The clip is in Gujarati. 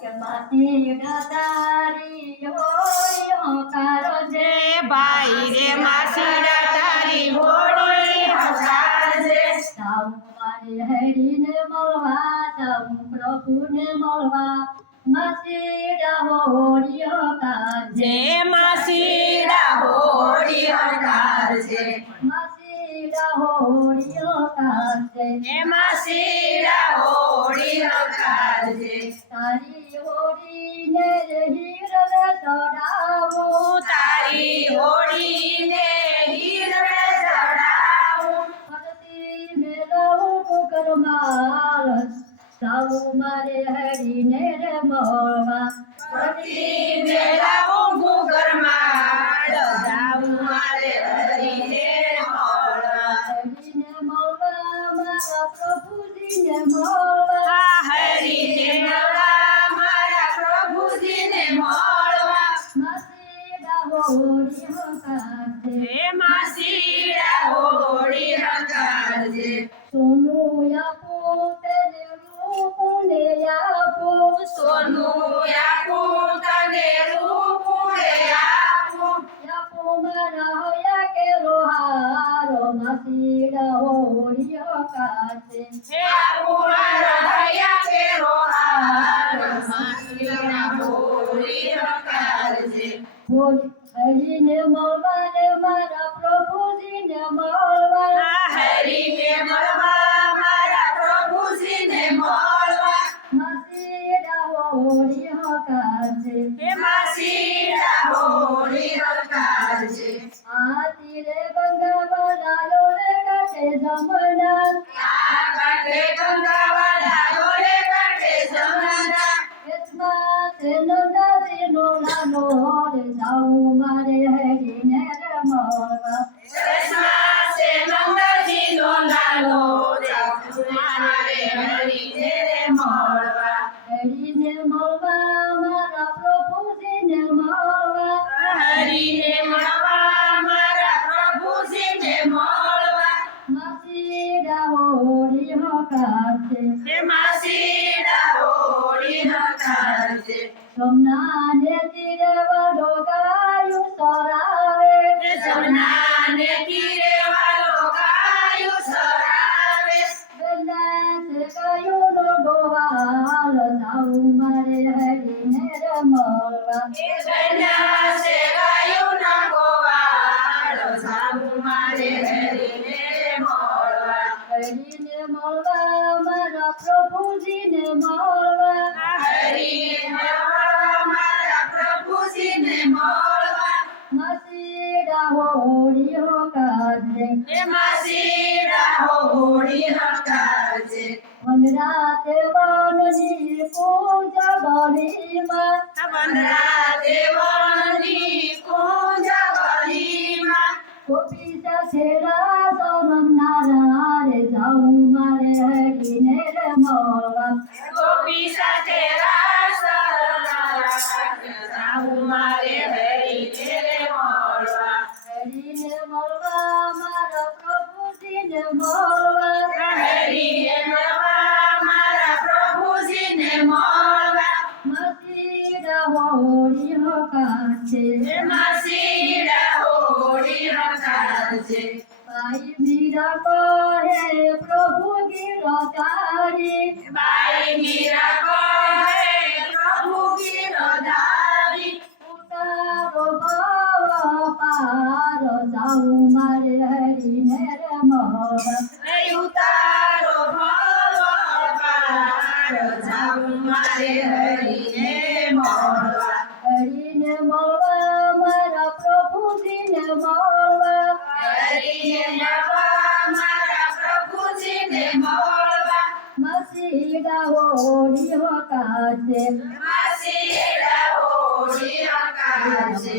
માસીડા તારી હોળીઓ કારજે ભાઈ રે માસીડા તારી હોળી હકારજે જાઉં મારે હરીને મળવા જાઉં પ્રભુને મળવા માસીડા હોળીઓ કારજે જે માસીડા હોળી હકારજે માસીડા હોળીઓ કારજે હે માસીડા હોળી હકારજે તારી હોળીને હીરવે ચડાવું તારી હોળીને હીરવે ચડાવું ફરતી મેળવું કુકરમાલ જાઉં મારે હરીને રે મળવા ફરતી મેળાવું ઘૂઘરમાં જાવું મારે હરીને મળવા હરીને મળવા મારા પ્રભુજીને મળવા હરીને મળવા મારા પ્રભુજીને મળવા માસીડા હોળી હકારજે હે માસીડા હોળી હકારજે સોનું આપું તેને રૂપને આપું સોનું આપું તને રૂપુને આપું આપું મારા હૈયા કેરો હારો માસીડા હોળી હકારજે હે આપું મારા હૈયા કેરો હાર માસીડા હોળી હકારજે હરીને મળવા ને મારા પ્રભુજીને મળવા હરીને મળવા મારા પ્રભુજીને મળવા માસીડા હોળી હકારજે હે માસીડા હોળી હકારજે આ તીરે ગંગાવાળા લોલે કાંઠે જમના આ કાંઠે ગંગાવાળા ડોલે કાંઠે જમના પેટમાં તેનો નદીનો નાનો રે જાઉં મારે હરીને રે મળવા કૃષ્ણ છે નંદજીનો લાલો જાઉં મારે હરીને રે મળવા હરીને મળવા મારા પ્રભુજીને મળવા હરીને મળવા મારા પ્રભુજીને મળવા માસીડા હોળી હકારજે હે માસીડા હોળી હકારજે જમનાને તીરે વડો ગાયું સરાવે જમનાને તીરે વાલો ગાયું સરાવે બેલાસે ગાયુંનો ગોવાલ જાઉં મારે હરીને રે મળવા ગના છે ગાયું ના ગોવાળ જાવું મારે હરીને મળવા હરીને મળવા મારા પ્રભુજીને મળવા હરીને મળવા મારા પ્રભુજીને મળવા માસીડા હોળી હકારજે હે માસીડા હોળી હકારજે વનરાતે વનની પૂજા બલીમાં વંદના દેવની કુંજ ગલીમાં ગોપી સાથે રાસ રમનારા રે જાઉં મારે હરીને રે મળવા ગોપી સાથે રાસ રમનારા જાવું મારે હરીને રે મળવા હરીને મળવા મારા પ્રભુજીને મળવા હરીને મળવા મારા પ્રભુજીને મળવા માસીડા હોળી હકારજે હે માસીડા હોળી હકારજે ભાઈ મીરા કહે પ્રભુ ગીરધારી બાઈ મીરા કહે પ્રભુ ગીરધારી ઉતારો ભવ પાર જાઉં મારે હરીને રે મળવા ઉતારો ભવ પાર જાવું મારે હરીને મળવા હરીને મળવા મારા પ્રભુજીને મળવા હરીને મળવા મારા પ્રભુજીને મળવા માસીડા હોળી હકારજે માસીડા હોળી હકારજે